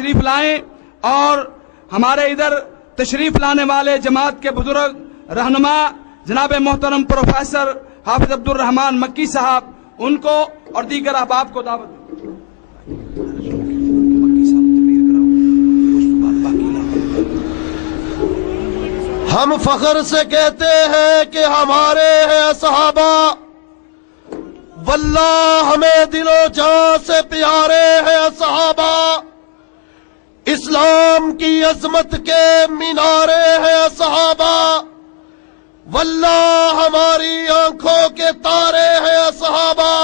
تشریف لائیں اور ہمارے ادھر تشریف لانے والے جماعت کے بزرگ رہنما جناب محترم پروفیسر حافظ عبد الرحمان مکی صاحب، ان کو اور دیگر احباب کو دعوت دیں۔ ہم فخر سے کہتے ہیں کہ ہمارے ہیں صحابہ، واللہ ہمیں دل و جان سے پیارے ہیں صحابہ، اسلام کی عظمت کے مینارے ہیں صحابہ، واللہ ہماری آنکھوں کے تارے ہیں صحابہ،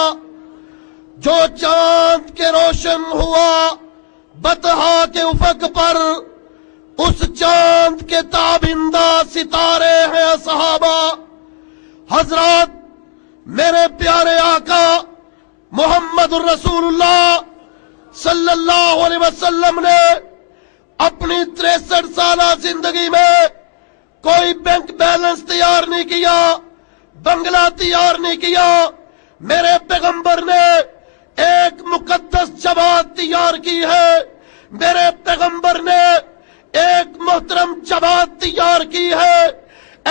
جو چاند کے روشن ہوا بطحا کے افق پر، اس چاند کے تابندہ ستارے ہیں صحابہ۔ حضرات، میرے پیارے آقا محمد الرسول اللہ صلی اللہ علیہ وسلم نے اپنی 63 سالہ زندگی میں کوئی بینک بیلنس تیار نہیں کیا، بنگلہ تیار نہیں کیا۔ میرے پیغمبر نے ایک مقدس جماعت تیار کی ہے، میرے پیغمبر نے ایک محترم جماعت تیار کی ہے،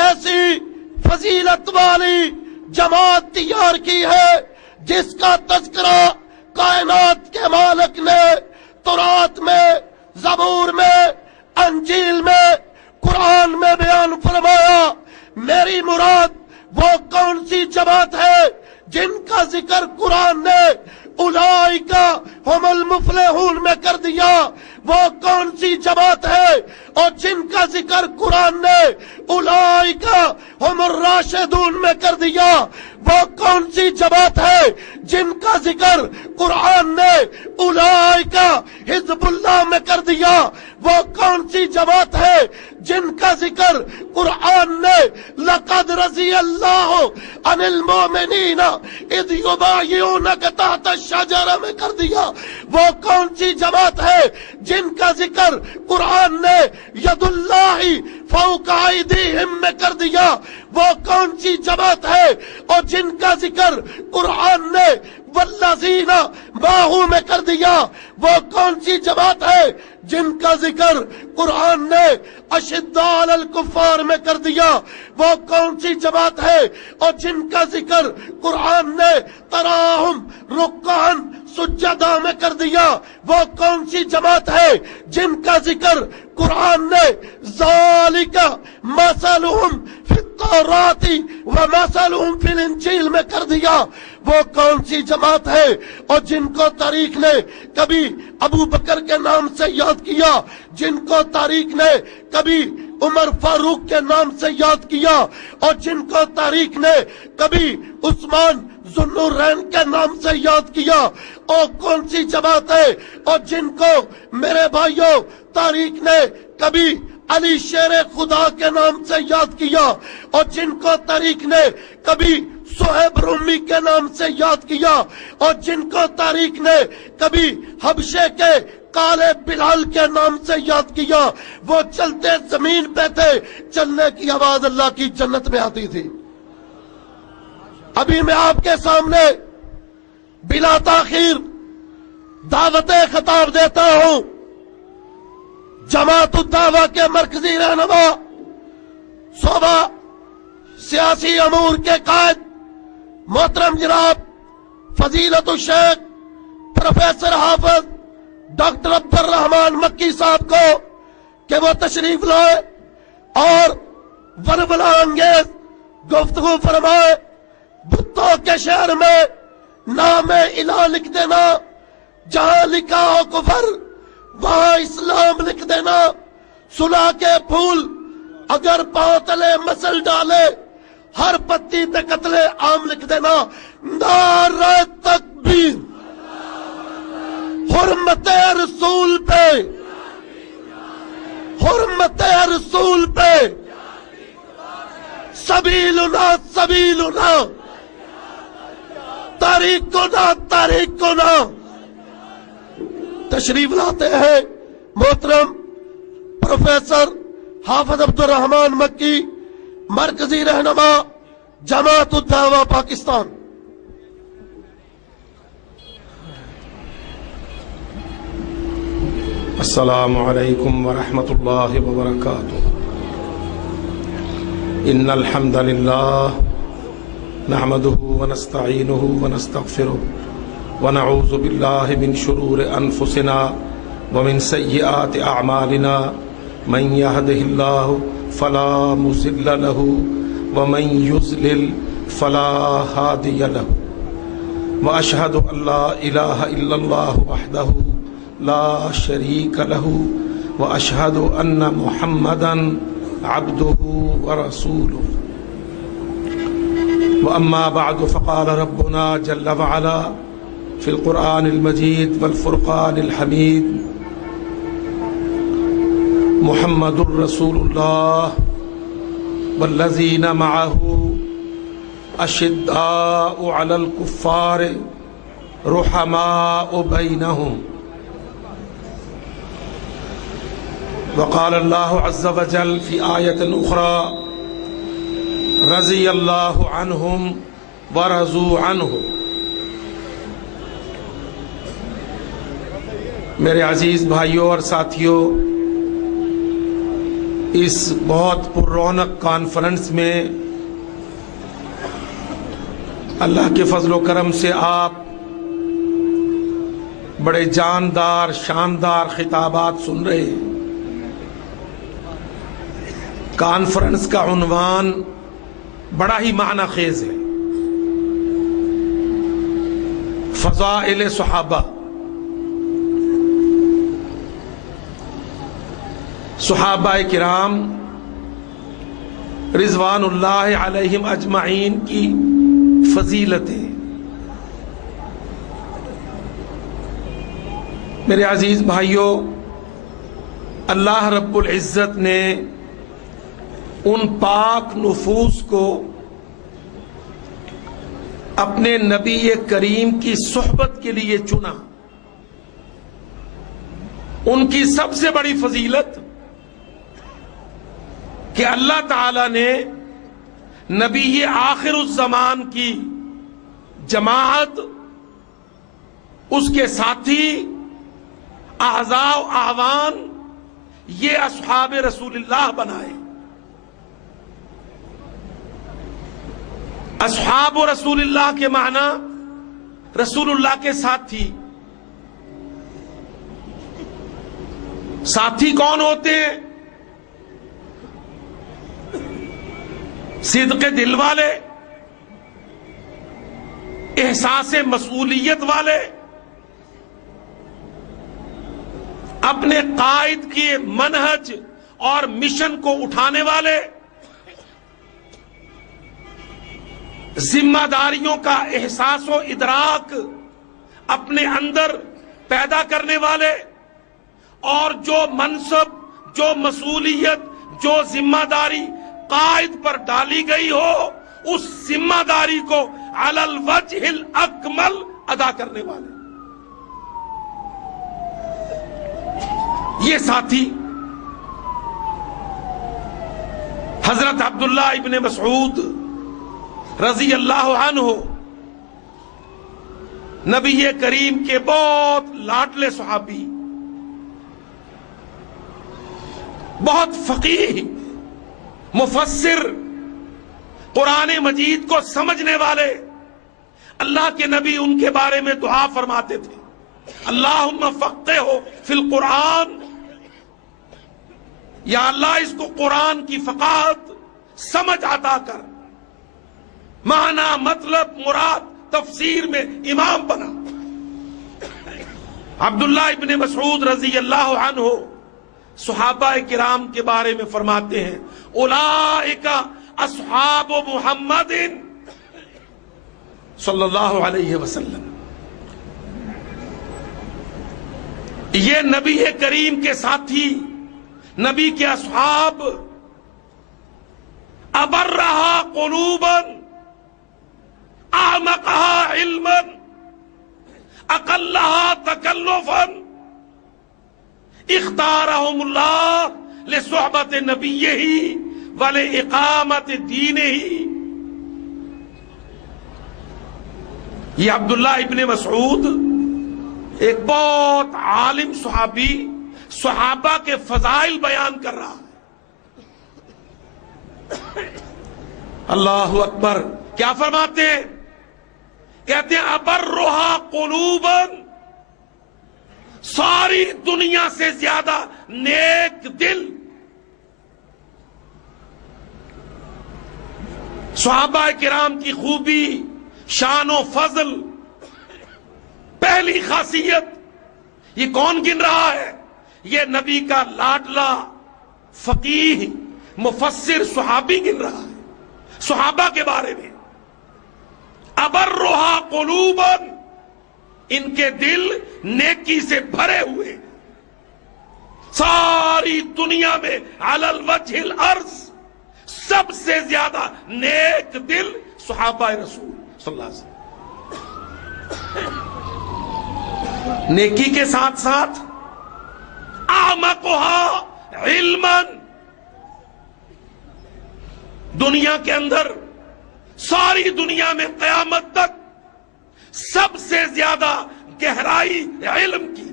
ایسی فضیلت والی جماعت تیار کی ہے جس کا تذکرہ کائنات کے مالک نے تورات میں، زبور میں، انجیل میں، قرآن میں بیان فرمایا۔ میری مراد وہ کون سی جماعت ہے جن کا ذکر قرآن نے اولئکا ہم المفلحون میں کر دیا؟ وہ کون سی جماعت ہے اور جن کا ذکر قرآن نے اولئکا ہم الراشدون میں کر دیا؟ وہ کون سی جماعت ہے جن کا ذکر قرآن نے اولئکا حزب اللہ میں کر دیا؟ وہ کون سی جماعت ہے جن کا ذکر قرآن نے لقد رضی اللہ عن المؤمنین اذ یبایعونک تحت الشجرہ میں کر دیا؟ وہ کون سی جماعت ہے جن کا ذکر قرآن نے ید اللہ فوق ایدیہم میں کر دیا؟ وہ کون سی جماعت ہے اور جن کا ذکر قرآن نے والذین معہ میں کر دیا؟ وہ کون سی جماعت ہے جن کا ذکر قرآن نے اشداء علی الکفار میں کر دیا؟ وہ کون سی جماعت ہے اور جن کا ذکر قرآن نے تراہم رکعا سجدہ میں کر دیا؟ وہ کون سی جماعت ہے جن کا ذکر قرآن نے ذالک مثلہم فی التوراۃ ومثلہم فی الانجیل میں کر دیا؟ وہ کون سی جماعت ہے اور جن کو تاریخ نے کبھی ابو بکر کے نام سے یاد کیا، جن کو تاریخ نے کبھی عمر فاروق کے نام سے یاد کیا، اور جن کو تاریخ نے کبھی عثمان ذوالنورین کے نام سے یاد کیا؟ اور کون سی جماعت ہے اور جن کو میرے بھائیوں تاریخ نے کبھی علی شیر خدا کے نام سے یاد کیا، اور جن کو تاریخ نے کبھی صہیب رومی کے نام سے یاد کیا، اور جن کو تاریخ نے کبھی حبشے کے کالے بلال کے نام سے یاد کیا؟ وہ چلتے زمین پہ تھے، چلنے کی آواز اللہ کی جنت میں آتی تھی۔ ابھی میں آپ کے سامنے بلا تاخیر دعوت خطاب دیتا ہوں جماعت الدعوہ کے مرکزی رہنما، صوبہ سیاسی امور کے قائد محترم جناب فضیلت الشیخ پروفیسر حافظ ڈاکٹر عبد الرحمان مکی صاحب کو کہ وہ تشریف لائے اور ولولہ انگیز گفتگو فرمائے۔ بتوں کے شہر میں نام الہ لکھ دینا، جہاں لکھا ہو کفر وہاں اسلام لکھ دینا، صلح کے پھول اگر پاؤں تلے مسل ڈالے، ہر پتی پہ قتل عام لکھ دینا۔ نعرہ تکبیر، حرمت رسول پہ، حرمت رسول پہ، سبیلنا سبیلنا، طریقنا طریقنا۔ تشریف لاتے ہیں محترم پروفیسر حافظ عبد الرحمان مکی، مرکزی رہنما جماعت الدعوہ پاکستان۔ السلام علیکم ورحمۃ اللہ وبرکاتہ. ان الحمد للہ نحمده ونستعینه ونستغفره ونعوذ باللہ من شرور انفسنا ومن سیئات اعمالنا من يهده اللہ فلا مضل له ومن يضلل فلا هادی له واشهد ان لا الہ الا اللہ وحدہ لا شریک له واشهد ان محمدا عبده ورسوله. واما بعد فقال ربنا جل وعلا في القرآن المجيد والفرقان الحميد محمد رسول الله والذين معه اشداء على الكفار رحماء بينهم. وقال الله عز وجل في آية أخرى رضي الله عنهم ورضوا عنه. میرے عزیز بھائیوں اور ساتھیوں، اس بہت پر رونق کانفرنس میں اللہ کے فضل و کرم سے آپ بڑے جاندار شاندار خطابات سن رہے ہیں. کانفرنس کا عنوان بڑا ہی معنی خیز ہے، فضائل صحابہ. صحابہ کرام رضوان اللہ علیہم اجمعین کی فضیلتیں. میرے عزیز بھائیوں، اللہ رب العزت نے ان پاک نفوس کو اپنے نبی کریم کی صحبت کے لیے چنا. ان کی سب سے بڑی فضیلت کہ اللہ تعالی نے نبی آخر الزمان کی جماعت، اس کے ساتھی، اعضاء و اعوان، یہ اصحاب رسول اللہ بنائے. اصحاب رسول اللہ کے معنی رسول اللہ کے ساتھی. ساتھی کون ہوتے ہیں؟ صدق دل والے، احساس مسئولیت والے، اپنے قائد کے منہج اور مشن کو اٹھانے والے، ذمہ داریوں کا احساس و ادراک اپنے اندر پیدا کرنے والے، اور جو منصب، جو مسئولیت، جو ذمہ داری قائد پر ڈالی گئی ہو، اس ذمہ داری کو علی الوجہ الاکمل ادا کرنے والے. یہ ساتھی حضرت عبداللہ ابن مسعود رضی اللہ عنہ نبی کریم کے بہت لاڈلے صحابی، بہت فقیہ، مفسر، قرآن مجید کو سمجھنے والے. اللہ کے نبی ان کے بارے میں دعا فرماتے تھے، اللہم فقہہ فی القرآن، یا اللہ اس کو قرآن کی فقاہت سمجھ عطا کر، معنی، مطلب، مراد، تفسیر میں امام بنا. عبداللہ ابن مسعود رضی اللہ عنہ صحابہ کرام کے بارے میں فرماتے ہیں، اولئک اصحاب محمد صلی اللہ علیہ وسلم. یہ نبی کریم کے ساتھی، نبی کے اصحاب، ابرہا قلوبا، اعمقہا علما، اقلہا تکلفا، اختارہم اللہ لصحبت نبیہ ولإقامت دینہ. یہ عبداللہ ابن مسعود ایک بہت عالم صحابی، صحابہ کے فضائل بیان کر رہا ہے۔ اللہ اکبر، کیا فرماتے ہیں؟ کہتے ہیں ابرھا قلوبا، ساری دنیا سے زیادہ نیک دل صحابہ کرام کی خوبی، شان و فضل، پہلی خاصیت یہ کون گن رہا ہے؟ یہ نبی کا لاڈلا فقیہ مفسر صحابی گن رہا ہے صحابہ کے بارے میں۔ ابرھا قلوبا، ان کے دل نیکی سے بھرے ہوئے، ساری دنیا میں علی الوجہ الارض سب سے زیادہ نیک دل صحابہ رسول صلی اللہ علیہ وسلم۔ نیکی کے ساتھ ساتھ اعمقها علما، دنیا کے اندر، ساری دنیا میں قیامت تک سب سے زیادہ گہرائی علم کی،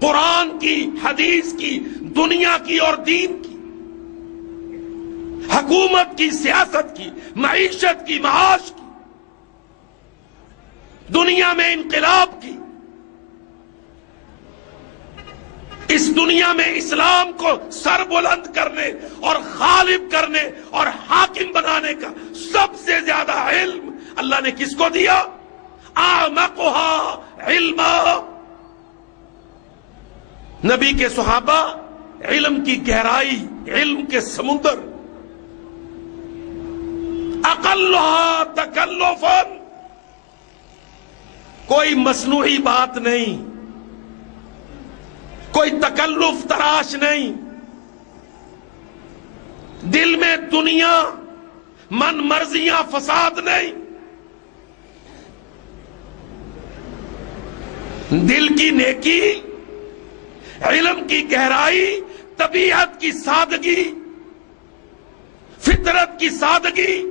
قرآن کی، حدیث کی، دنیا کی اور دین کی، حکومت کی، سیاست کی، معیشت کی، معاش کی، دنیا میں انقلاب کی، اس دنیا میں اسلام کو سر بلند کرنے اور غالب کرنے اور حاکم بنانے کا سب سے زیادہ علم اللہ نے کس کو دیا؟ اعمقها علما، نبی کے صحابہ علم کی گہرائی، علم کے سمندر، اقلها تکلفا، کوئی مصنوعی بات نہیں، کوئی تکلف تراش نہیں، دل میں دنیا، من مرضیاں، فساد نہیں، دل کی نیکی، علم کی گہرائی، طبیعت کی سادگی، فطرت کی سادگی،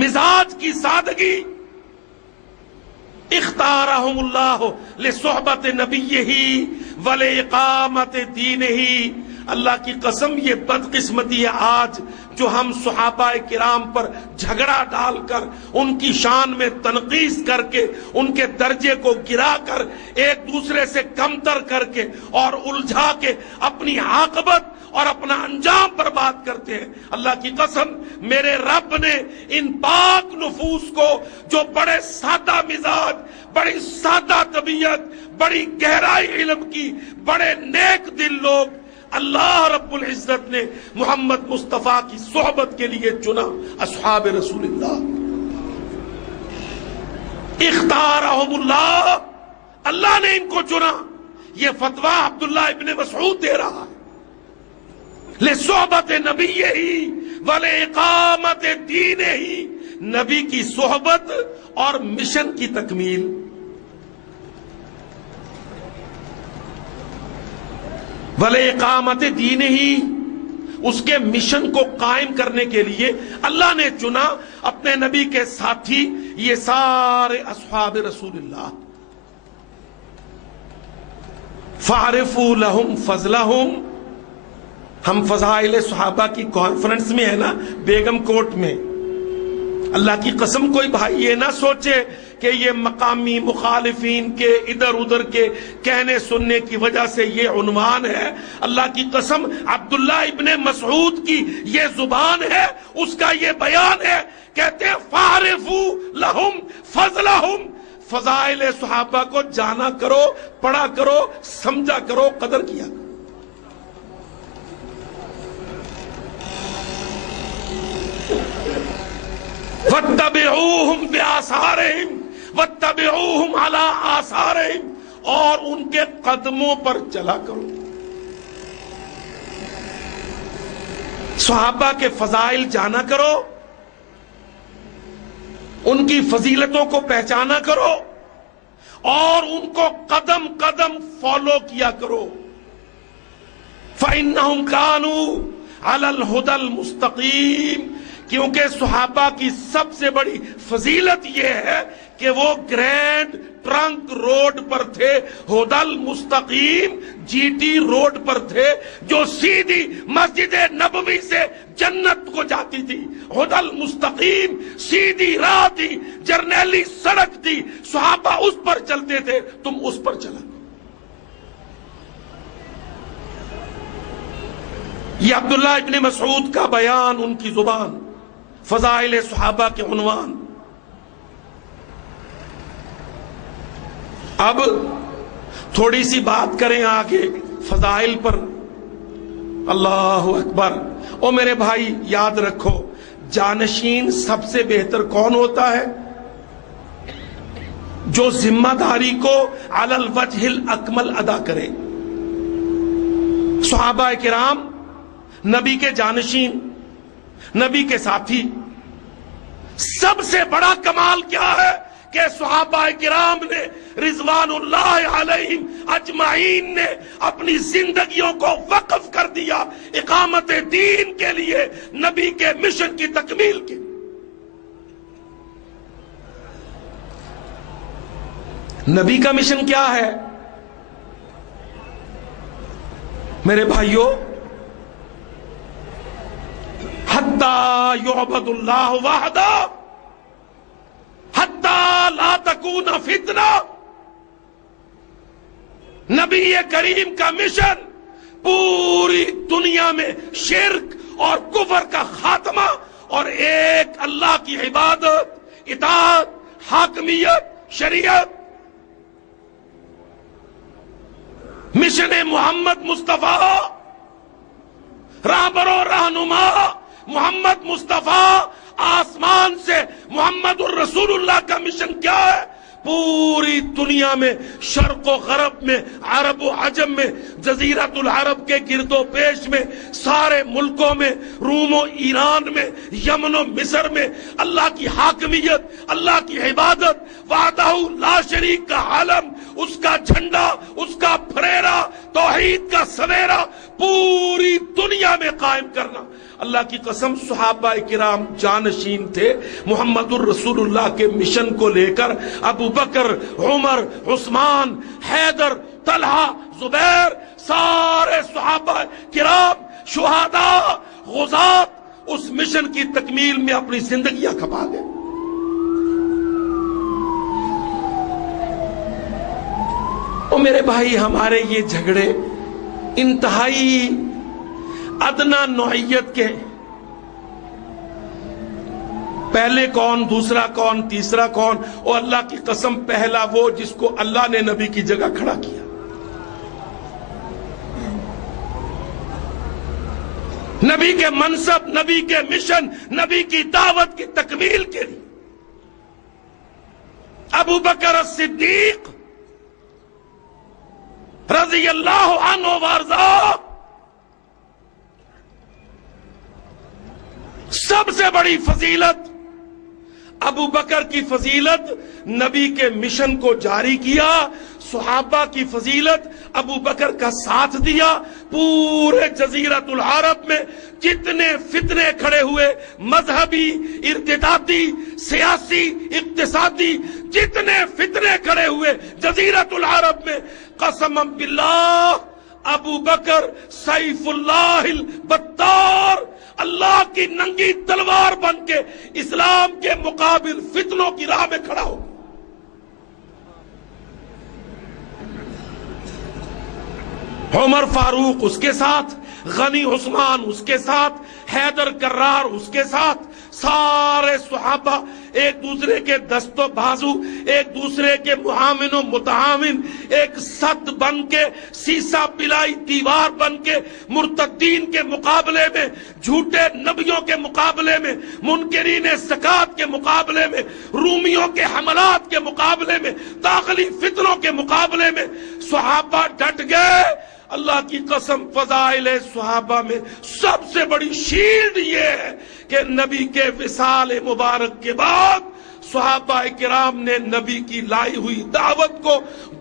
مزاج کی سادگی، اختارہم اللہ لصحبت نبیہ ولإقامت دینہ۔ اللہ کی قسم یہ بدقسمتی ہے آج جو ہم صحابہ کرام پر جھگڑا ڈال کر، ان کی شان میں تنقیص کر کے، ان کے درجے کو گرا کر، ایک دوسرے سے کمتر کر کے اور الجھا کے اپنی عاقبت اور اپنا انجام برباد کرتے ہیں۔ اللہ کی قسم میرے رب نے ان پاک نفوس کو جو بڑے سادہ مزاج، بڑی سادہ طبیعت، بڑی گہرائی علم کی، بڑے نیک دل لوگ اللہ رب العزت نے محمد مصطفیٰ کی صحبت کے لیے چنا، اصحاب رسول اللہ۔ اختارہم اللہ، اللہ نے ان کو چنا۔ یہ فتویٰ عبداللہ ابن مسعود دے رہا ہے۔ لصحبت نبیہ ولإقامت دینہ، نبی کی صحبت اور مشن کی تکمیل۔ ولإقامت دینہ، اس کے مشن کو قائم کرنے کے لیے اللہ نے چنا اپنے نبی کے ساتھی یہ سارے اصحاب رسول اللہ۔ فاعرفوا لهم فضلهم، ہم فضائل صحابہ کی کانفرنس میں ہے نا بیگم کوٹ میں، اللہ کی قسم کوئی بھائی یہ نہ سوچے کہ یہ مقامی مخالفین کے ادھر ادھر کے کہنے سننے کی وجہ سے یہ عنوان ہے۔ اللہ کی قسم عبداللہ ابن مسعود کی یہ زبان ہے، اس کا یہ بیان ہے، کہتے ہیں فَاعْرِفُوا لَهُمْ فَضْلَهُمْ، فضائل صحابہ کو جانا کرو، پڑھا کرو، سمجھا کرو، قدر کیا کرو۔ وَاتَّبِعُوهُمْ بِآثَارِهِمْ وَاتَّبِعُوهُمْ عَلَىٰ آثَارِهِمْ، اور ان کے قدموں پر چلا کرو۔ صحابہ کے فضائل جانا کرو، ان کی فضیلتوں کو پہچانا کرو اور ان کو قدم قدم فالو کیا کرو۔ فَإِنَّهُمْ كَانُوا عَلَى الْهُدَى الْمُسْتَقِيمِ، کیونکہ صحابہ کی سب سے بڑی فضیلت یہ ہے کہ وہ گرینڈ ٹرنک روڈ پر تھے، ہدل مستقیم جی ٹی روڈ پر تھے، جو سیدھی مسجد نبوی سے جنت کو جاتی تھی۔ ہدل مستقیم سیدھی راہ تھی، جرنیلی سڑک تھی، صحابہ اس پر چلتے تھے، تم اس پر چلا۔ یہ عبداللہ ابن مسعود کا بیان، ان کی زبان، فضائل صحابہ کے عنوان۔ اب تھوڑی سی بات کریں آگے فضائل پر۔ اللہ اکبر۔ او میرے بھائی یاد رکھو، جانشین سب سے بہتر کون ہوتا ہے؟ جو ذمہ داری کو علی الوجہ الاکمل ادا کرے۔ صحابہ کرام نبی کے جانشین، نبی کے ساتھی۔ سب سے بڑا کمال کیا ہے کہ صحابہ کرام نے رضوان اللہ علیہم اجمعین نے اپنی زندگیوں کو وقف کر دیا اقامت دین کے لیے، نبی کے مشن کی تکمیل کے۔ نبی کا مشن کیا ہے میرے بھائیوں؟ حتی یعبد اللہ وحدہ حتی لا تکون فتنہ۔ نبی کریم کا مشن پوری دنیا میں شرک اور کفر کا خاتمہ اور ایک اللہ کی عبادت، اطاعت، حاکمیت، شریعت۔ مشن محمد مصطفیٰ، رہبر و رہنما محمد مصطفیٰ، آسمان سے محمد الرسول اللہ کا مشن کیا ہے؟ پوری دنیا میں، شرق و غرب میں، عرب و عجم میں، جزیرۃ العرب کے گرد و پیش میں، سارے ملکوں میں، روم و ایران میں، یمن و مصر میں اللہ کی حاکمیت، اللہ کی عبادت، وحدہ لا شریک کا عالم، اس کا جھنڈا، اس کا پھریرا، توحید کا سویرا پوری دنیا میں قائم کرنا۔ اللہ کی قسم صحابہ کرام جانشین تھے محمد الرسول اللہ کے مشن کو لے کر۔ ابو بکر، عمر، عثمان، حیدر، طلحہ، زبیر، سارے صحابہ کرام، شہداء، غزات اس مشن کی تکمیل میں اپنی زندگیاں کھپا گئے۔ اور میرے بھائی ہمارے یہ جھگڑے انتہائی ادنا نوعیت کے، پہلے کون، دوسرا کون، تیسرا کون؟ اور اللہ کی قسم پہلا وہ جس کو اللہ نے نبی کی جگہ کھڑا کیا۔ نبی کے منصب، نبی کے مشن، نبی کی دعوت کی تکمیل کے لیے ابو بکر الصدیق رضی اللہ عنہ وارضاہ، سب سے بڑی فضیلت ابو بکر کی فضیلت، نبی کے مشن کو جاری کیا۔ صحابہ کی فضیلت، ابو بکر کا ساتھ دیا۔ پورے جزیرۃ العرب میں جتنے فتنے کھڑے ہوئے، مذہبی، ارتدادی، سیاسی، اقتصادی، جتنے فتنے کھڑے ہوئے جزیرۃ العرب میں، قسما باللہ ابو بکر سیف اللہ البتار، اللہ کی ننگی تلوار بن کے اسلام کے مقابل فتنوں کی راہ میں کھڑا ہو۔ عمر فاروق اس کے ساتھ، غنی عثمان اس کے ساتھ، حیدر کرار اس کے ساتھ، سارے صحابہ ایک دوسرے کے دست و بازو، ایک دوسرے کے معاون و متعاون، ایک سد بن کے، سیسا پلائی دیوار بن کے، مرتدین کے مقابلے میں، جھوٹے نبیوں کے مقابلے میں، منکرین زکوٰۃ کے مقابلے میں، رومیوں کے حملات کے مقابلے میں، داخلی فتنوں کے مقابلے میں صحابہ ڈٹ گئے۔ اللہ کی قسم فضائل صحابہ میں سب سے بڑی شیلڈ یہ ہے کہ نبی کے وصال مبارک کے بعد صحابہ کرام نے نبی کی لائی ہوئی دعوت کو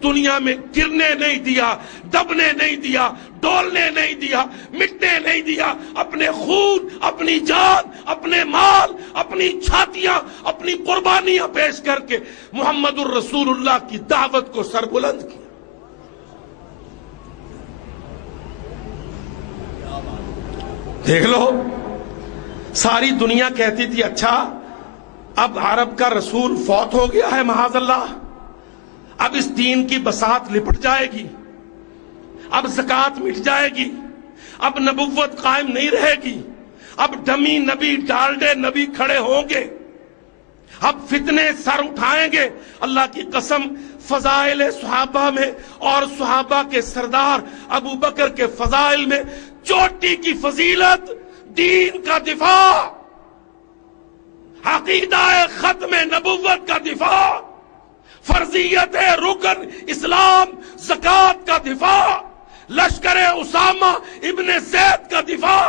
دنیا میں گرنے نہیں دیا، دبنے نہیں دیا، ڈولنے نہیں دیا، مٹنے نہیں دیا۔ اپنے خون، اپنی جان، اپنے مال، اپنی چھاتیاں، اپنی قربانیاں پیش کر کے محمد الرسول اللہ کی دعوت کو سربلند کیا۔ دیکھ لو، ساری دنیا کہتی تھی اچھا اب عرب کا رسول فوت ہو گیا ہے معاذ اللہ، اب اس دین کی بساط لپٹ جائے گی، اب زکوٰۃ مٹ جائے گی، اب نبوت قائم نہیں رہے گی، اب ڈمی نبی ڈالڈے نبی کھڑے ہوں گے، اب فتنے سر اٹھائیں گے۔ اللہ کی قسم، فضائل صحابہ میں اور صحابہ کے سردار ابو بکر کے فضائل میں چوٹی کی فضیلت، دین کا دفاع، عقیدہ ختم نبوت کا دفاع، فرضیت رکن اسلام زکوٰۃ کا دفاع، لشکر اسامہ ابن زید کا دفاع۔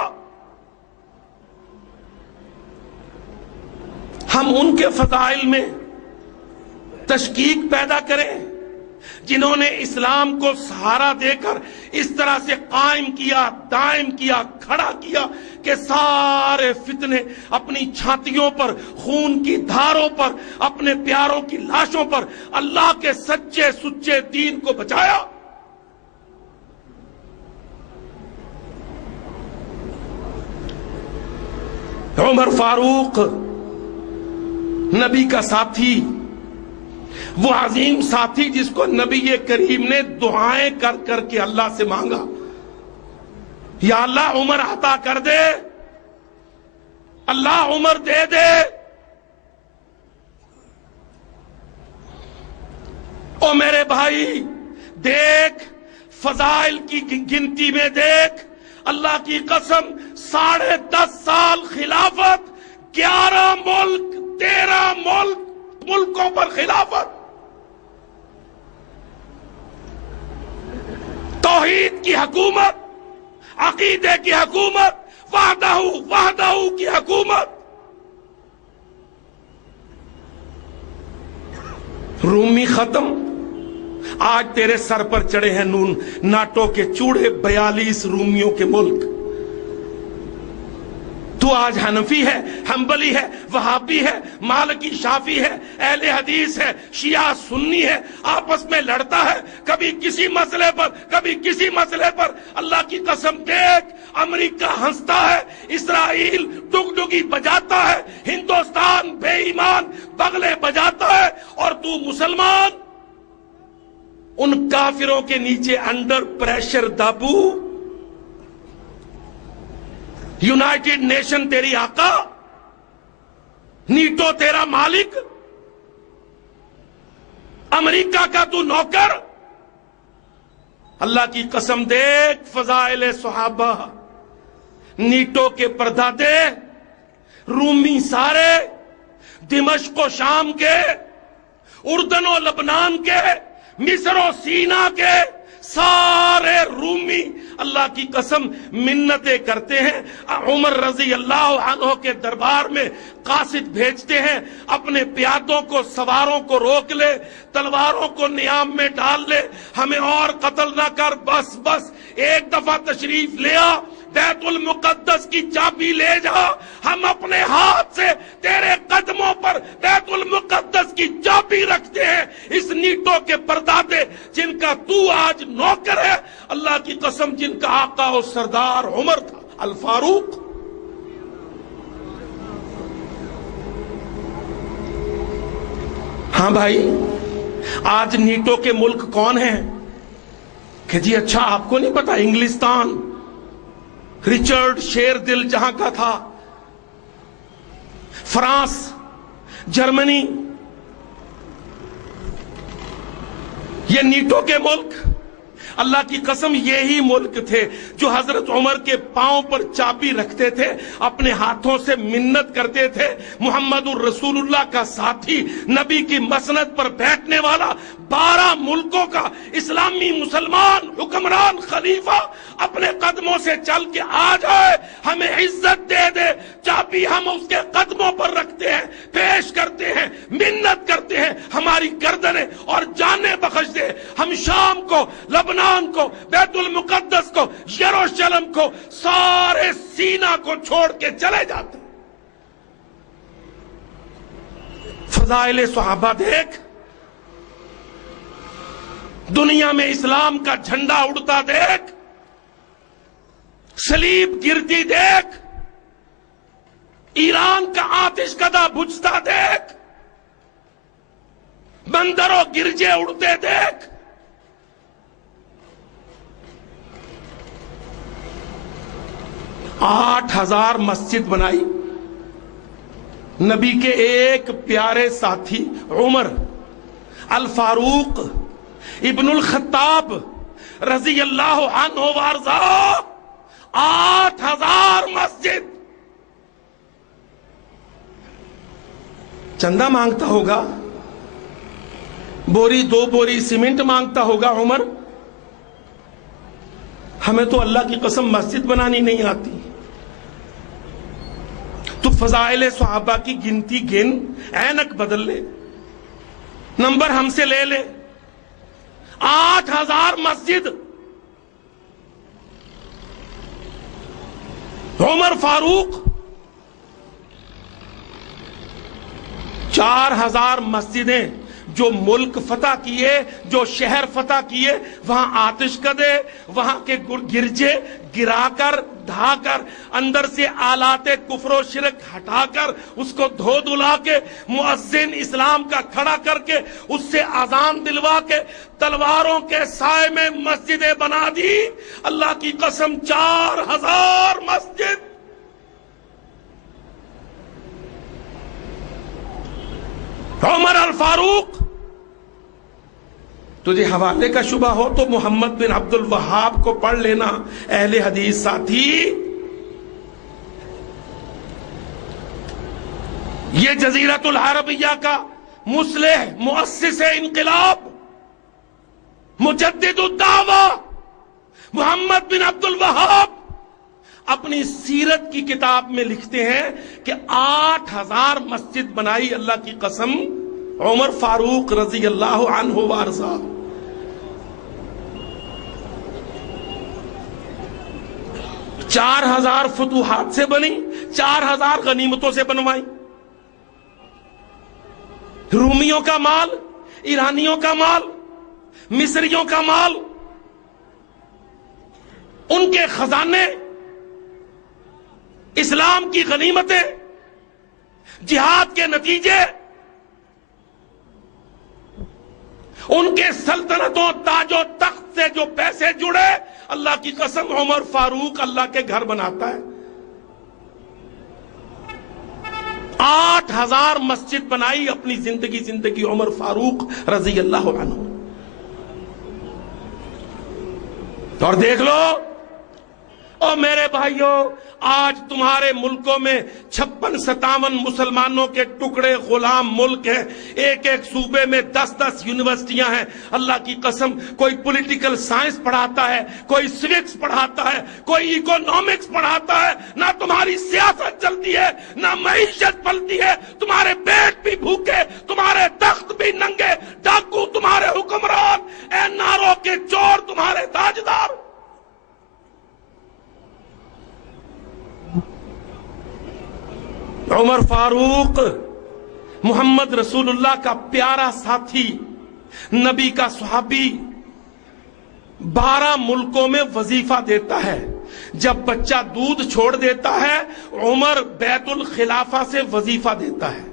ہم ان کے فضائل میں تشکیک پیدا کریں جنہوں نے اسلام کو سہارا دے کر اس طرح سے قائم کیا، دائم کیا، کھڑا کیا کہ سارے فتنے اپنی چھاتیوں پر، خون کی دھاروں پر، اپنے پیاروں کی لاشوں پر اللہ کے سچے سچے دین کو بچایا۔ عمر فاروق نبی کا ساتھی، وہ عظیم ساتھی جس کو نبی کریم نے دعائیں کر کر کے اللہ سے مانگا، یا اللہ عمر عطا کر دے، اللہ عمر دے دے۔ او میرے بھائی، دیکھ فضائل کی گنتی میں دیکھ، اللہ کی قسم 10.5 سال خلافت، 11 ملک، 13 ملکوں پر خلافت، توحید کی حکومت، عقیدے کی حکومت، وحدہ کی حکومت۔ رومی ختم، آج تیرے سر پر چڑھے ہیں ناٹو کے چوڑے 42 رومیوں کے ملک۔ تو آج حنفی ہے، حنبلی ہے، وہابی ہے، مالکی شافی ہے، اہل حدیث ہے، شیعہ سنی ہے، آپس میں لڑتا ہے، کبھی کسی مسئلے پر، کبھی کسی مسئلے پر۔ اللہ کی قسم دیکھ، امریکہ ہنستا ہے، اسرائیل ڈگڈگی بجاتا ہے، ہندوستان بے ایمان بغلے بجاتا ہے، اور تو مسلمان ان کافروں کے نیچے انڈر پریشر دابو۔ یونائٹڈ نیشن تیری آقا، نیٹو تیرا مالک، امریکہ کا تو نوکر۔ اللہ کی قسم دیکھ فضائل صحابہ، نیٹو کے پردادے، رومی سارے، دمشق و شام کے، اردن و لبنان کے، مصر و سینا کے سارے رومی اللہ کی قسم منتیں کرتے ہیں، عمر رضی اللہ عنہ کے دربار میں قاصد بھیجتے ہیں، اپنے پیادوں کو، سواروں کو روک لے، تلواروں کو نیام میں ڈال لے، ہمیں اور قتل نہ کر، بس بس ایک دفعہ تشریف لے آ، بیت المقدس کی چابی لے جا، ہم اپنے ہاتھ سے تیرے قدموں پر بیت المقدس کی چابی رکھتے ہیں۔ اس نیٹو کے پردادے جن کا تو آج نوکر ہے، اللہ کی قسم جن کا آقا و سردار عمر تھا، الفاروق۔ ہاں بھائی، آج نیٹو کے ملک کون ہیں؟ کہ جی اچھا آپ کو نہیں پتا، انگلستان، رچرڈ شیر دل جہاں کا تھا، فرانس، جرمنی، یہ نیٹو کے ملک۔ اللہ کی قسم یہی ملک تھے جو حضرت عمر کے پاؤں پر چابی رکھتے تھے، اپنے ہاتھوں سے منت کرتے تھے، محمد الرسول اللہ کا ساتھی، نبی کی مسند پر بیٹھنے والا 12 ملکوں کا اسلامی مسلمان حکمران خلیفہ اپنے قدموں سے چل کے آ جائے، ہمیں عزت دے دے، چابی ہم اس کے قدموں پر رکھتے ہیں، پیش کرتے ہیں، منت کرتے ہیں، ہماری گردنیں اور جانیں بخش دے، ہم شام کو، لبنان کو، بیت المقدس کو، یروشلم کو، سارے سینا کو چھوڑ کے چلے جاتے ہیں۔ فضائل صحابہ دیکھ، دنیا میں اسلام کا جھنڈا اڑتا دیکھ، صلیب گرتی دیکھ، ایران کا آتش کدہ بجھتا دیکھ، مندر و گرجے اڑتے دیکھ، 8000 مسجد بنائی۔ نبی کے ایک پیارے ساتھی عمر الفاروق ابن الخطاب رضی اللہ عنہ وارضا 8000 مسجد۔ چندہ مانگتا ہوگا، بوری 2 بوری سیمنٹ مانگتا ہوگا عمر، ہمیں تو اللہ کی قسم مسجد بنانی نہیں آتی۔ تو فضائل صحابہ کی گنتی گن، اینک بدل لے، نمبر ہم سے لے لے، 8000 مسجد۔ عمر فاروق 4000 مسجدیں، جو ملک فتح کیے، جو شہر فتح کیے، وہاں آتش کدے، وہاں کے گرجے گرا کر، ڈھا کر، اندر سے آلات کفر و شرک ہٹا کر، اس کو دھو دھلا کے، مؤذن اسلام کا کھڑا کر کے، اس سے اذان دلوا کے، تلواروں کے سائے میں مسجدیں بنا دی۔ اللہ کی قسم 4000 مسجد۔ عمر الفاروق، تجھے حوالے کا شبہ ہو تو محمد بن عبد الوہاب کو پڑھ لینا، اہل حدیث ساتھی۔ یہ جزیرۃ العربیہ کا مصلح، مؤسس انقلاب، مجدد الدعوہ محمد بن عبد الوہاب اپنی سیرت کی کتاب میں لکھتے ہیں کہ 8000 مسجد بنائی اللہ کی قسم عمر فاروق رضی اللہ عنہ وارضا۔ 4000 فتوحات سے بنی، 4000 غنیمتوں سے بنوائی۔ رومیوں کا مال، ایرانیوں کا مال، مصریوں کا مال، ان کے خزانے، اسلام کی غنیمتیں، جہاد کے نتیجے، ان کے سلطنتوں، تاج و تخت سے جو پیسے جڑے، اللہ کی قسم عمر فاروق اللہ کے گھر بناتا ہے۔ 8000 مسجد بنائی اپنی زندگی عمر فاروق رضی اللہ عنہ۔ اور دیکھ لو، او میرے بھائیوں، آج تمہارے ملکوں میں 56-57 مسلمانوں کے ٹکڑے غلام ملک ہیں، ایک ایک صوبے میں 10-10 یونیورسٹیاں ہیں۔ اللہ کی قسم کوئی پولیٹیکل سائنس پڑھاتا ہے، کوئی سوکس پڑھاتا ہے، کوئی اکنامکس پڑھاتا ہے، نہ تمہاری سیاست چلتی ہے، نہ معیشت پلتی ہے، تمہارے پیٹ بھی بھوکے، تمہارے تخت بھی ننگے، ڈاکو تمہارے حکمران، اے ناروں کے چور تمہارے تاجدار۔ عمر فاروق محمد رسول اللہ کا پیارا ساتھی، نبی کا صحابی، 12 ملکوں میں وظیفہ دیتا ہے۔ جب بچہ دودھ چھوڑ دیتا ہے، عمر بیت الخلافہ سے وظیفہ دیتا ہے۔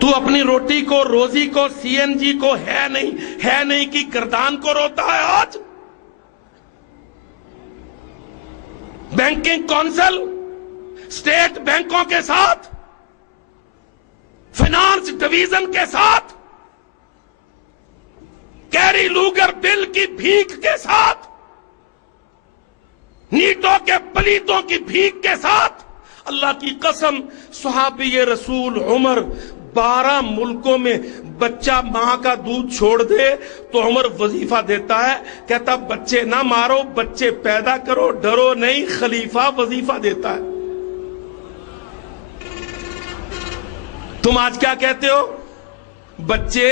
تو اپنی روٹی کو، روزی کو، CNG کو، ہے نہیں کی گردان کو روتا ہے آج۔ بینکنگ کونسل، اسٹیٹ بینکوں کے ساتھ، فائنانس ڈویژن کے ساتھ جادوگر دل کی بھیک کے ساتھ، نیٹوں کے پلیتوں کی بھیک کے ساتھ، اللہ کی قسم صحابی رسول عمر 12 ملکوں میں بچہ ماں کا دودھ چھوڑ دے تو عمر وظیفہ دیتا ہے، کہتا بچے نہ مارو، بچے پیدا کرو، ڈرو نہیں، خلیفہ وظیفہ دیتا ہے۔ تم آج کیا کہتے ہو؟ بچے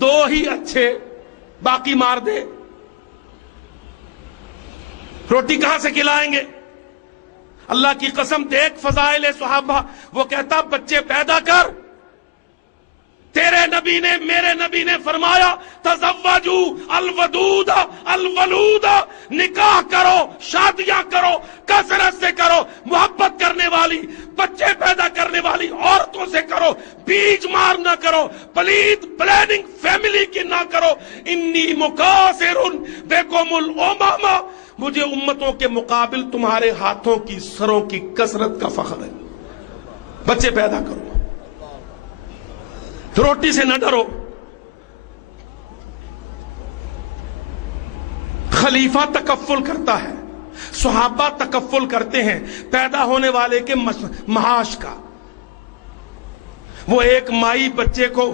2 ہی اچھے، باقی مار دے، روٹی کہاں سے کھلائیں گے؟ اللہ کی قسم دیکھ فضائل صحابہ، وہ کہتا بچے پیدا کر۔ تیرے نبی نے، میرے نبی نے فرمایا تزوجو الودود الولود، نکاح کرو، شادیاں کرو، کثرت سے کرو، محبت کرنے والی، بچے پیدا کرنے والی عورتوں سے کرو، بیج مار نہ کرو، پلیت پلاننگ فیملی کی نہ کرو۔ انی مکاثر بکم الامم، مجھے امتوں کے مقابل تمہارے ہاتھوں کی سروں کی کثرت کا فخر ہے۔ بچے پیدا کرو، روٹی سے نہ ڈرو۔ خلیفہ تکفل کرتا ہے، صحابہ تکفل کرتے ہیں پیدا ہونے والے کے معاش کا۔ وہ ایک مائی بچے کو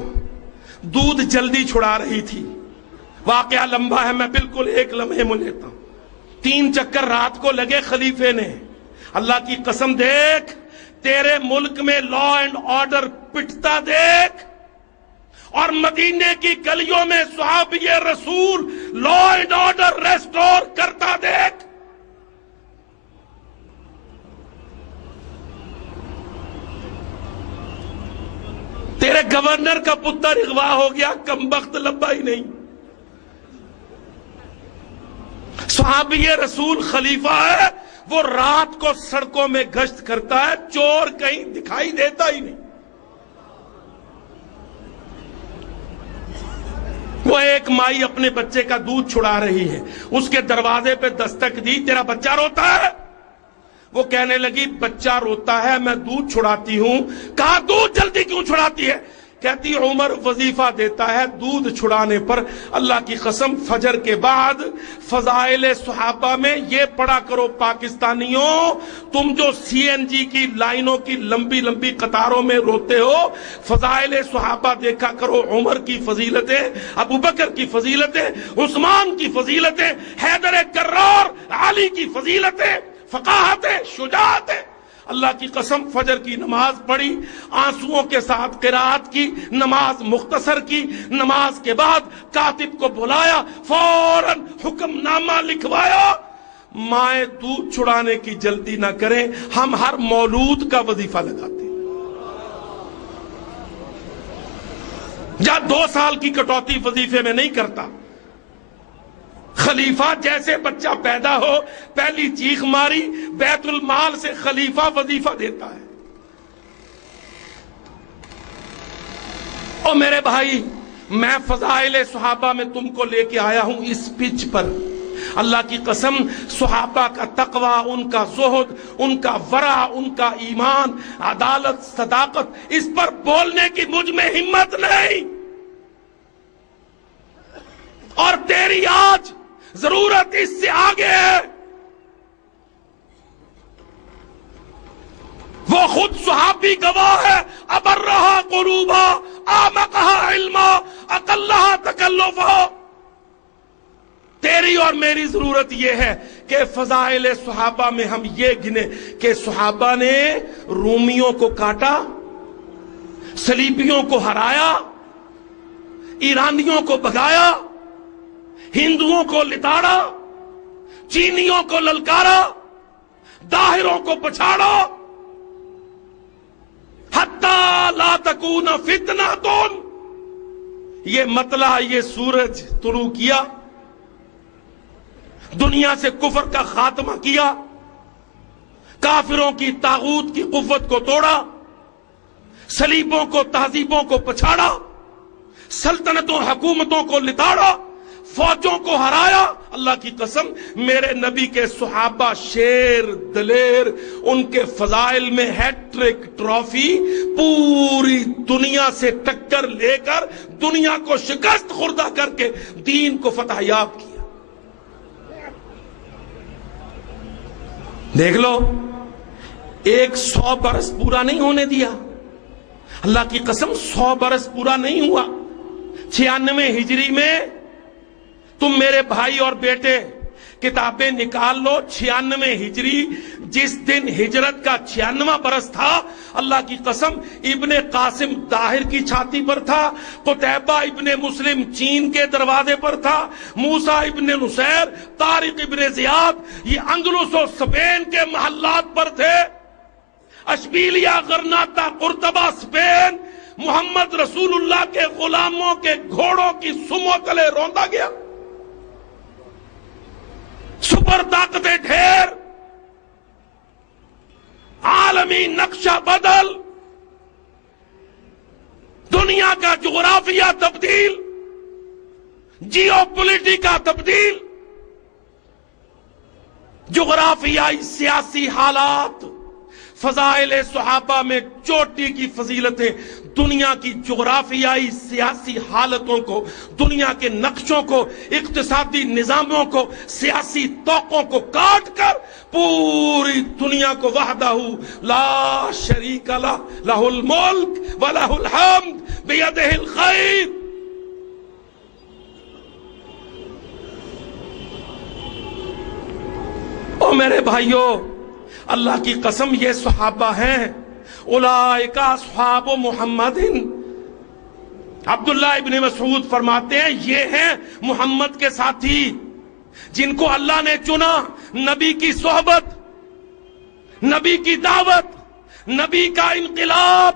دودھ جلدی چھڑا رہی تھی، واقعہ لمبا ہے، میں بالکل 1 لمحے میں لیتا ہوں۔ 3 چکر رات کو لگے خلیفے نے، اللہ کی قسم دیکھ تیرے ملک میں لا اینڈ آرڈر پٹتا دیکھ، اور مدینے کی گلیوں میں صحابی رسول لا اینڈ آرڈر ریسٹور کرتا دیکھ۔ تیرے گورنر کا پتر اغوا ہو گیا، کمبخت لبا ہی نہیں۔ صحابی رسول خلیفہ ہے، وہ رات کو سڑکوں میں گشت کرتا ہے، چور کہیں دکھائی دیتا ہی نہیں۔ وہ ایک مائی اپنے بچے کا دودھ چھڑا رہی ہے، اس کے دروازے پہ دستک دی، تیرا بچہ روتا ہے؟ وہ کہنے لگی بچہ روتا ہے، میں دودھ چھڑاتی ہوں۔ کہا دودھ جلدی کیوں چھڑاتی ہے؟ کہتی عمر وظیفہ دیتا ہے دودھ چھڑانے پر۔ اللہ کی قسم فجر کے بعد فضائل صحابہ میں یہ پڑھا کرو پاکستانیوں، تم جو CNG کی لائنوں کی لمبی لمبی قطاروں میں روتے ہو، فضائل صحابہ دیکھا کرو، عمر کی فضیلتیں، ابوبکر کی فضیلتیں، عثمان کی فضیلتیں، حیدر کرار علی کی فضیلتیں، فقاہتیں، شجاعتیں۔ اللہ کی قسم فجر کی نماز پڑھی، آنسوؤں کے ساتھ قرات کی، نماز مختصر کی، نماز کے بعد کاتب کو بلایا، فوراً حکم نامہ لکھوایا، مائیں دودھ چھڑانے کی جلدی نہ کریں، ہم ہر مولود کا وظیفہ لگاتے ہیں۔ یا 2 سال کی کٹوتی وظیفے میں نہیں کرتا۔ خلیفہ جیسے بچہ پیدا ہو پہلی چیخ ماری، بیت المال سے خلیفہ وظیفہ دیتا ہے۔ او میرے بھائی، میں فضائل صحابہ میں تم کو لے کے آیا ہوں اس پچ پر۔ اللہ کی قسم صحابہ کا تقوی، ان کا زہد، ان کا ورع، ان کا ایمان، عدالت، صداقت، اس پر بولنے کی مجھ میں ہمت نہیں۔ اور تیری آج ضرورت اس سے آگے ہے۔ وہ خود صحابی گواہ ہے، ابرہا قلوبا، اعمقہا علما، اقلہا تکلفا۔ تیری اور میری ضرورت یہ ہے کہ فضائل صحابہ میں ہم یہ گنے کہ صحابہ نے رومیوں کو کاٹا، صلیبیوں کو ہرایا، ایرانیوں کو بھگایا، ہندوؤں کو لتاڑا، چینیوں کو للکارا، داہروں کو پچھاڑا، حتی لا تکون فتنۃ، یہ مطلع، یہ سورج طلوع کیا، دنیا سے کفر کا خاتمہ کیا، کافروں کی طاغوت کی قوت کو توڑا، صلیبوں کو، تہذیبوں کو پچھاڑا، سلطنتوں حکومتوں کو لتاڑا، فوجوں کو ہرایا. اللہ کی قسم میرے نبی کے صحابہ شیر دلیر, ان کے فضائل میں ہیٹرک ٹرافی, پوری دنیا سے ٹکر لے کر دنیا کو شکست خوردہ کر کے دین کو فتح یاب کیا. دیکھ لو, 100 برس پورا نہیں ہونے دیا. اللہ کی قسم 100 برس پورا نہیں ہوا. 96 ہجری میں تم میرے بھائی اور بیٹے کتابیں نکال لو. 96 ہجری جس دن ہجرت کا 96واں برس تھا, اللہ کی قسم ابن قاسم طاہر کی چھاتی پر تھا, قتیبہ ابن مسلم چین کے دروازے پر تھا, موسیٰ ابن نصیر, طارق ابن زیاد یہ اندلس و اسپین کے محلات پر تھے. اشبیلیہ, غرناطہ, قرطبہ, اسپین, محمد رسول اللہ کے غلاموں کے گھوڑوں کی سموں تلے روندا گیا. سپر طاقتیں ڈھیر, عالمی نقشہ بدل, دنیا کا جغرافیہ تبدیل, جیو پولیٹیکا تبدیل, جغرافیائی سیاسی حالات, فضائل صحابہ میں چوٹی کی فضیلتیں دنیا کی جغرافیائی سیاسی حالتوں کو, دنیا کے نقشوں کو, اقتصادی نظاموں کو, سیاسی توقوں کو کاٹ کر پوری دنیا کو وحدہ لا شریک لہ لہ الملک ولہ الحمد بیدہ الخیر. او میرے بھائیو, اللہ کی قسم یہ صحابہ ہیں, اولئک اصحاب محمد. عبداللہ ابن مسعود فرماتے ہیں یہ ہیں محمد کے ساتھی جن کو اللہ نے چنا. نبی کی صحبت, نبی کی دعوت, نبی کا انقلاب,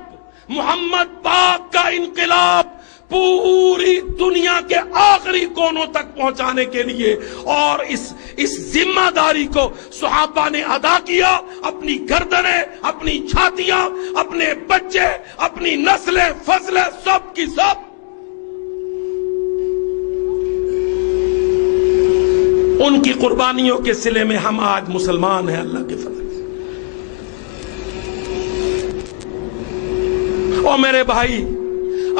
محمد پاک کا انقلاب پوری دنیا کے آخری کونوں تک پہنچانے کے لیے, اور اس ذمہ داری کو صحابہ نے ادا کیا. اپنی گردنیں, اپنی چھاتیاں, اپنے بچے, اپنی نسلیں, فصلیں, سب کی سب. ان کی قربانیوں کے صلے میں ہم آج مسلمان ہیں اللہ کے فضل سے. اور میرے بھائی,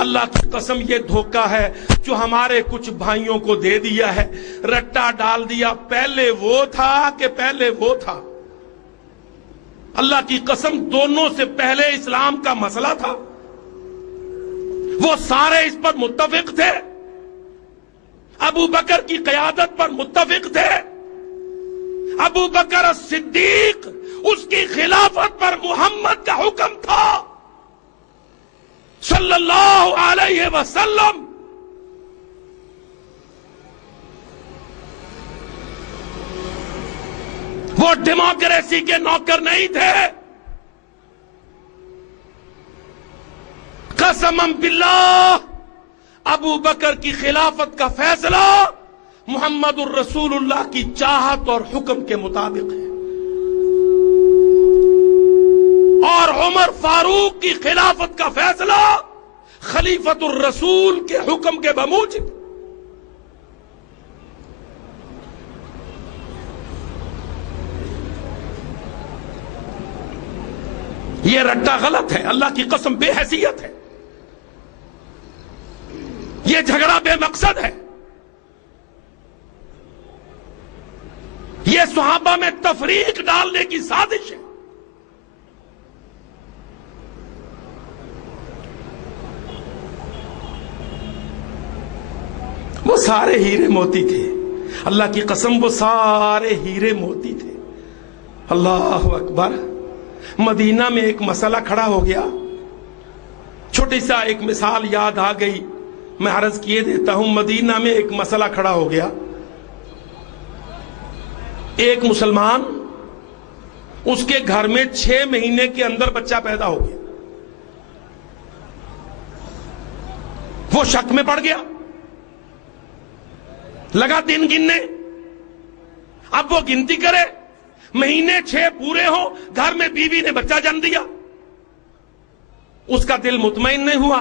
اللہ کی قسم یہ دھوکہ ہے جو ہمارے کچھ بھائیوں کو دے دیا ہے, رٹا ڈال دیا. پہلے وہ تھا کہ پہلے وہ تھا. اللہ کی قسم دونوں سے پہلے اسلام کا مسئلہ تھا. وہ سارے اس پر متفق تھے, ابو بکر کی قیادت پر متفق تھے. ابو بکر الصدیق, اس کی خلافت پر محمد کا حکم تھا صلی اللہ علیہ وسلم. وہ ڈیموکریسی کے نوکر نہیں تھے. قسماً باللہ ابو بکر کی خلافت کا فیصلہ محمد الرسول اللہ کی چاہت اور حکم کے مطابق ہے, اور عمر فاروق کی خلافت کا فیصلہ خلیفۃ الرسول کے حکم کے بموجب. یہ رٹا غلط ہے, اللہ کی قسم بے حیثیت ہے, یہ جھگڑا بے مقصد ہے. یہ صحابہ میں تفریق ڈالنے کی سازش ہے. وہ سارے ہیرے موتی تھے, اللہ کی قسم وہ سارے ہیرے موتی تھے. اللہ اکبر. مدینہ میں ایک مسئلہ کھڑا ہو گیا, چھوٹی سا ایک مثال یاد آ گئی, میں عرض کیے دیتا ہوں. مدینہ میں ایک مسئلہ کھڑا ہو گیا. ایک مسلمان, اس کے گھر میں 6 مہینے کے اندر بچہ پیدا ہو گیا. وہ شک میں پڑ گیا, لگا دن گننے. اب وہ گنتی کرے, مہینے 6 پورے ہوں, گھر میں بیوی نے بچہ جنم دیا. اس کا دل مطمئن نہیں ہوا,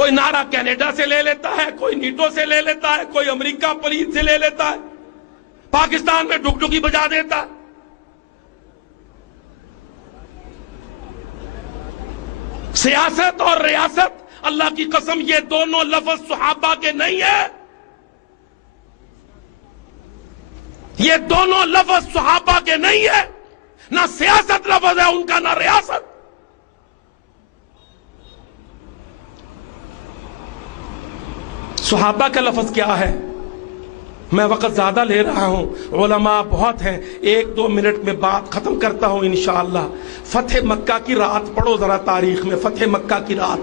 کوئی نعرہ کینیڈا سے لے لیتا ہے، کوئی نیٹو سے لے لیتا ہے، کوئی امریکہ پولیس سے لے لیتا ہے، پاکستان میں ڈگڈگی بجا دیتا ہے۔ سیاست اور ریاست، اللہ کی قسم یہ دونوں لفظ صحابہ کے نہیں ہیں، یہ دونوں لفظ صحابہ کے نہیں ہیں، نہ سیاست لفظ ہے ان کا، نہ ریاست۔ صحابہ کا لفظ کیا ہے؟ میں وقت زیادہ لے رہا ہوں، علماء بہت ہیں، 1-2 منٹ میں بات ختم کرتا ہوں انشاءاللہ۔ فتح مکہ کی رات پڑھو ذرا تاریخ میں، فتح مکہ کی رات،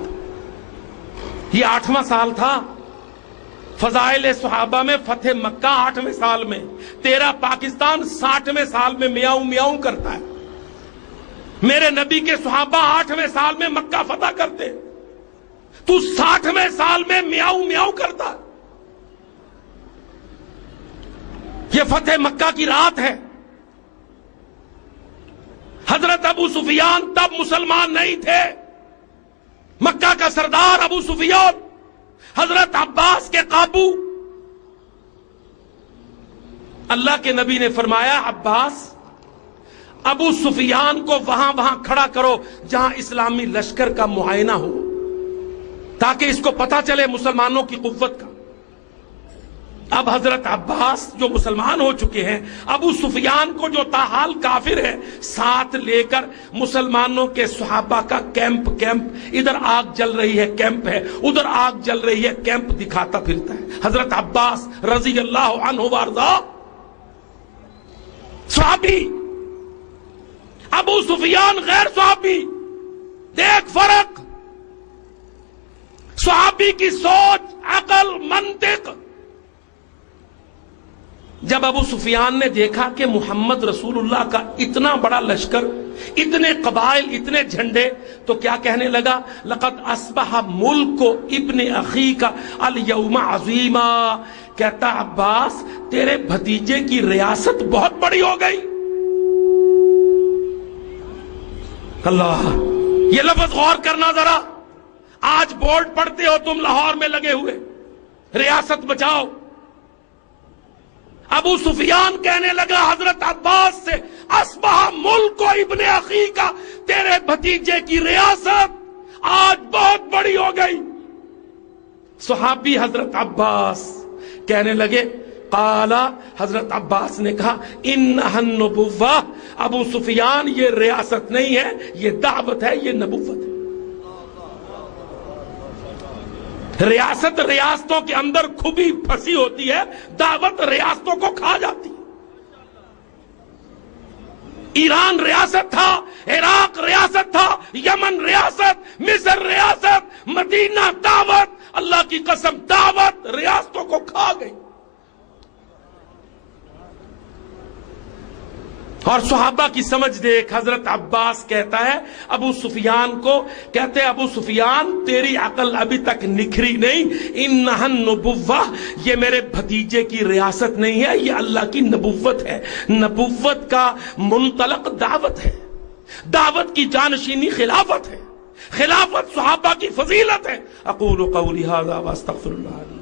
یہ 8واں سال تھا۔ فضائل صحابہ میں فتح مکہ 8ویں سال میں، تیرا پاکستان 60ویں سال میں میاؤں میاؤں کرتا ہے۔ میرے نبی کے صحابہ 8ویں سال میں مکہ فتح کرتے، تو 60ویں سال میں میاؤں میاؤں کرتا ہے۔ یہ فتح مکہ کی رات ہے۔ حضرت ابو سفیان تب مسلمان نہیں تھے، مکہ کا سردار ابو سفیان، حضرت عباس کے قابو۔ اللہ کے نبی نے فرمایا عباس ابو سفیان کو وہاں کھڑا کرو جہاں اسلامی لشکر کا معائنہ ہو، تاکہ اس کو پتہ چلے مسلمانوں کی قوت کا۔ اب حضرت عباس جو مسلمان ہو چکے ہیں، ابو سفیان کو جو تاحال کافر ہے، ساتھ لے کر مسلمانوں کے صحابہ کا کیمپ ادھر آگ جل رہی ہے کیمپ ہے، ادھر آگ جل رہی ہے کیمپ دکھاتا پھرتا ہے۔ حضرت عباس رضی اللہ عنہ وارضا صحابی، ابو سفیان غیر صحابی، دیکھ فرق، صحابی کی سوچ، عقل، منطق۔ جب ابو سفیان نے دیکھا کہ محمد رسول اللہ کا اتنا بڑا لشکر، اتنے قبائل، اتنے جھنڈے، تو کیا کہنے لگا؟ لقد اصبح ملک ابن اخیک الیوم عظیما۔ کہتا عباس تیرے بھتیجے کی ریاست بہت بڑی ہو گئی۔ اللہ، یہ لفظ غور کرنا ذرا۔ آج بورڈ پڑھتے ہو تم لاہور میں لگے ہوئے، ریاست بچاؤ۔ ابو سفیان کہنے لگا حضرت عباس سے، اصبح ملک ابن اخی کا، تیرے بھتیجے کی ریاست آج بہت بڑی ہو گئی۔ صحابی حضرت عباس کہنے لگے، قالا، حضرت عباس نے کہا، انہا النبوہ، ابو سفیان یہ ریاست نہیں ہے، یہ دعوت ہے، یہ نبوت ہے۔ ریاست ریاستوں کے اندر کھبی پھنسی ہوتی ہے، دعوت ریاستوں کو کھا جاتی ہے۔ ایران ریاست تھا، عراق ریاست تھا، یمن ریاست، مصر ریاست، مدینہ دعوت، اللہ کی قسم دعوت ریاستوں کو کھا گئی۔ اور صحابہ کی سمجھ دیکھ، حضرت عباس کہتا ہے ابو سفیان کو، کہتے ابو سفیان تیری عقل ابھی تک نکھری نہیں، انہا النبوہ، یہ میرے بھتیجے کی ریاست نہیں ہے، یہ اللہ کی نبوت ہے۔ نبوت کا منطلق دعوت ہے، دعوت کی جانشینی خلافت ہے، خلافت صحابہ کی فضیلت ہے۔ اقول قولی ھذا واستغفر اللہ۔